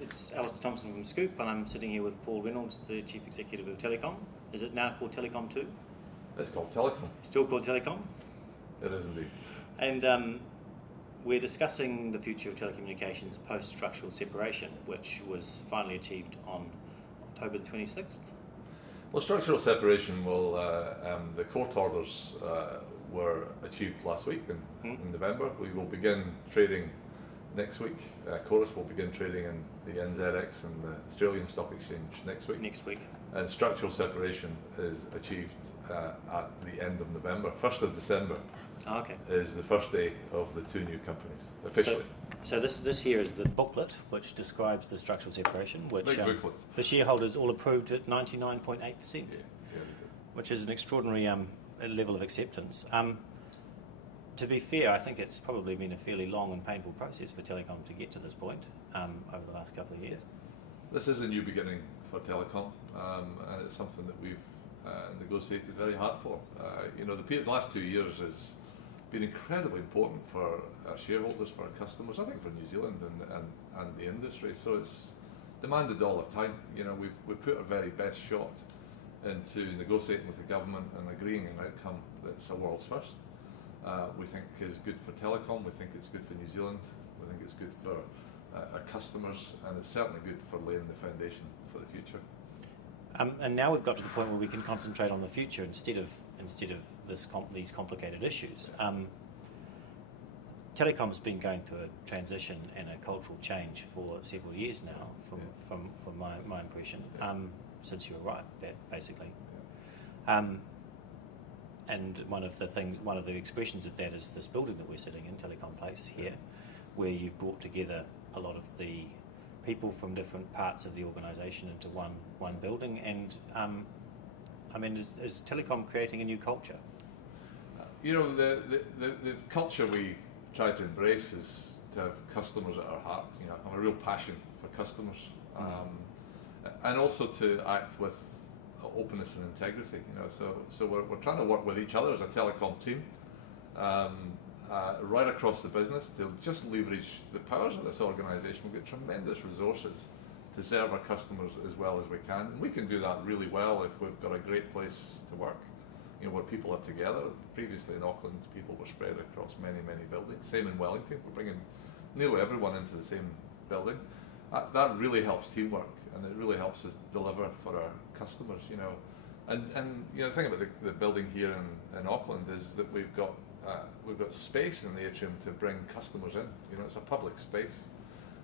It's Alastair Thompson from Scoop, and I'm sitting here with Paul Reynolds, the Chief Executive of Telecom. Is it now called Telecom 2? It's called Telecom. Still called Telecom? It is indeed. And we're discussing the future of telecommunications post-structural separation, which was finally achieved on October the 26th. Well, structural separation will, the court orders were achieved last week in November. We will begin trading next week. Chorus will begin trading in the NZX and the Australian Stock Exchange next week. And structural separation is achieved at the end of November. 1st of December is the first day of the two new companies, officially. So this here is the booklet which describes the structural separation, which the shareholders all approved at 99.8%, which is an extraordinary level of acceptance. To be fair, I think it's probably been a fairly long and painful process for Telecom to get to this point over the last couple of years. This is a new beginning for Telecom, and it's something that we've negotiated very hard for. The last 2 years has been incredibly important for our shareholders, for our customers, I think for New Zealand and the industry. So it's demanded all the time. We've put our very best shot into negotiating with the government and agreeing an outcome that's a world's first. We think is good for Telecom, we think it's good for New Zealand, we think it's good for our customers, and it's certainly good for laying the foundation for the future. And now we've got to the point where we can concentrate on the future instead of these complicated issues. Telecom's been going through a transition and a cultural change for several years now, from my impression, since you arrived, basically. And one of the expressions of that is this building that we're sitting in, Telecom Place here, where you've brought together a lot of the people from different parts of the organisation into one building. And is Telecom creating a new culture? The culture we try to embrace is to have customers at our heart. I have a real passion for customers, and also to act with openness and integrity. So we're trying to work with each other as a telecom team, right across the business to just leverage the powers of this organisation. We've got tremendous resources to serve our customers as well as we can. And we can do that really well if we've got a great place to work, where people are together. Previously in Auckland, people were spread across many, many buildings. Same in Wellington, we're bringing nearly everyone into the same building. That really helps teamwork, and it really helps us deliver for our customers. And the thing about the building here in Auckland is that we've got space in the atrium to bring customers in. It's a public space,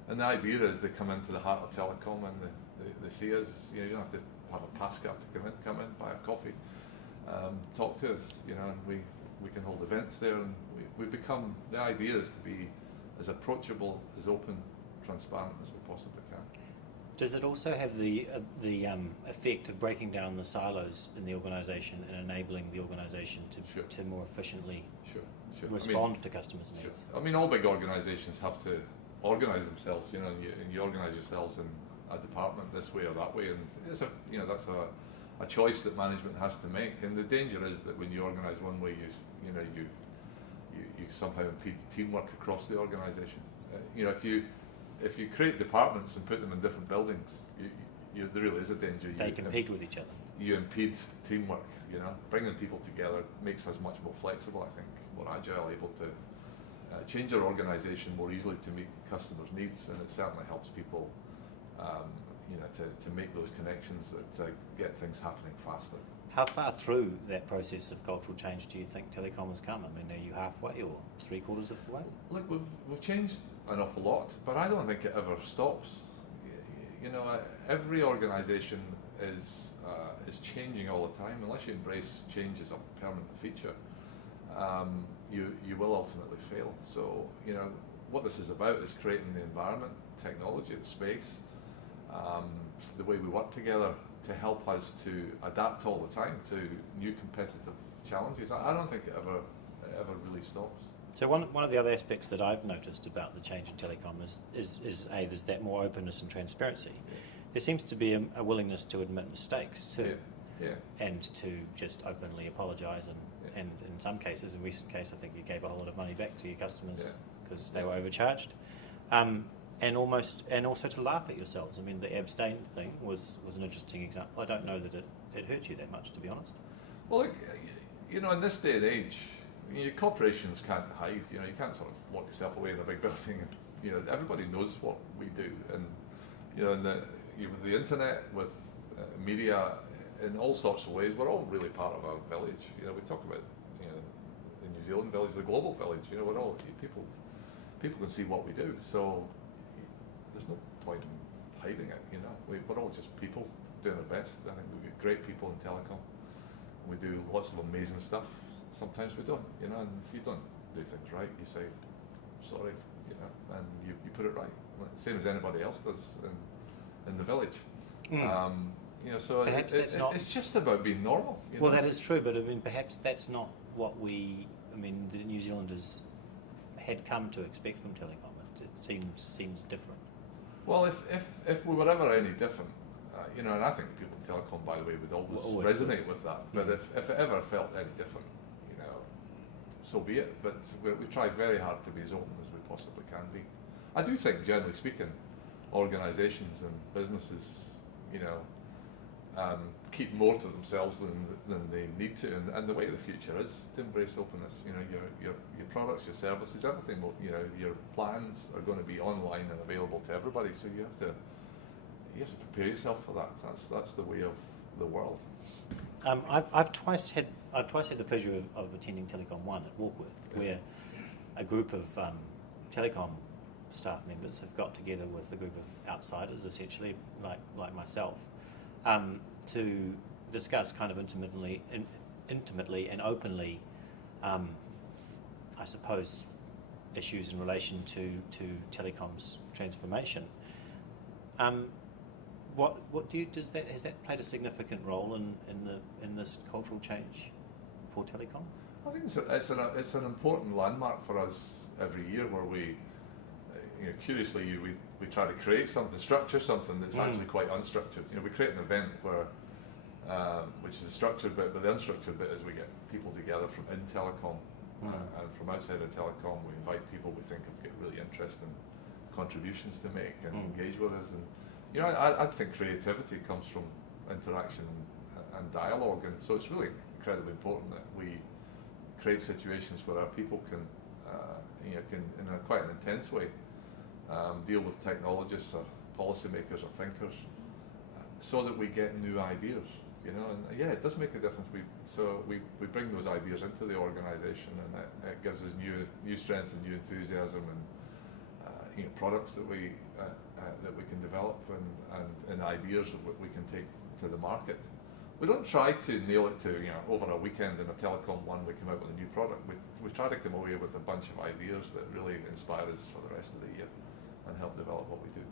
and the idea is they come into the heart of Telecom and they see us. You don't have to have a pass card to come in, buy a coffee, talk to us. And we can hold events there, and we become. The idea is to be as approachable, as open, transparent as we possibly can. Does it also have the effect of breaking down the silos in the organisation and enabling the organisation to more efficiently respond to customers' needs? Sure. All big organisations have to organise themselves. And you organise yourselves in a department this way or that way, and it's that's a choice that management has to make. And the danger is that when you organise one way, you somehow impede teamwork across the organisation. If you create departments and put them in different buildings, there really is a danger. They compete with each other. You impede teamwork. Bringing people together makes us much more flexible. I think more agile, able to change our organisation more easily to meet customers' needs, and it certainly helps people, to make those connections that get things happening faster. How far through that process of cultural change do you think Telecom has come? Are you halfway or 3/4 of the way? Look, we've changed an awful lot, but I don't think it ever stops. Every organisation is changing all the time. Unless you embrace change as a permanent feature, you will ultimately fail. So, what this is about is creating the environment, technology, the space, the way we work together to help us to adapt all the time to new competitive challenges. I don't think it ever really stops. So one of the other aspects that I've noticed about the change in Telecom is there's that more openness and transparency. Yeah. There seems to be a willingness to admit mistakes too, yeah. and to just openly apologise. And in some cases, in recent case, I think you gave a whole lot of money back to your customers because they were overcharged. and also to laugh at yourselves. I mean, the abstain thing was an interesting example. I don't know that it hurt you that much, to be honest. Well, look, in this day and age, corporations can't hide. You can't sort of lock yourself away in a big building. And, everybody knows what we do, and with the internet, with media, in all sorts of ways, we're all really part of our village. We talk about the New Zealand village, the global village. We're all people can see what we do. So there's no point in hiding it. We're all just people doing our best. I think we've got great people in telecom. We do lots of amazing stuff. Sometimes we don't, and if you don't do things right, you say sorry, and you put it right, same as anybody else does in the village. So it's just about being normal. Well, that is true, but I mean, perhaps that's not what the New Zealanders had come to expect from Telecom. It seems different. Well, if we were ever any different, and I think people in Telecom, by the way, would always resonate with that. But if it ever felt any different, so be it. But we try very hard to be as open as we possibly can be. I do think, generally speaking, organisations and businesses, keep more to themselves than they need to, and the way of the future is to embrace openness. Your products, your services, everything. Your plans are going to be online and available to everybody. So you have to prepare yourself for that. That's the way of the world. I've twice had the pleasure of attending Telecom One at Walkworth, where a group of telecom staff members have got together with a group of outsiders, essentially like myself, to discuss kind of intimately and openly, I suppose, issues in relation to telecom's transformation. Has that played a significant role in this cultural change for telecom? I think it's an important landmark for us every year, where we, curiously, we try to create something, structure something that's actually quite unstructured. We create an event which is a structured bit, but the unstructured bit is we get people together from in telecom and from outside of telecom. We invite people we think have got really interesting contributions to make and engage with us. And I think creativity comes from interaction and dialogue, and so it's really incredibly important that we create situations where our people can in a quite an intense way deal with technologists or policymakers or thinkers, so that we get new ideas. And it does make a difference. We bring those ideas into the organisation, and it gives us new strength and new enthusiasm, and products that we can develop, and ideas that we can take to the market. We don't try to nail it to over a weekend in a Telecom One we come out with a new product. We try to come away with a bunch of ideas that really inspire us for the rest of the year and help develop what we do.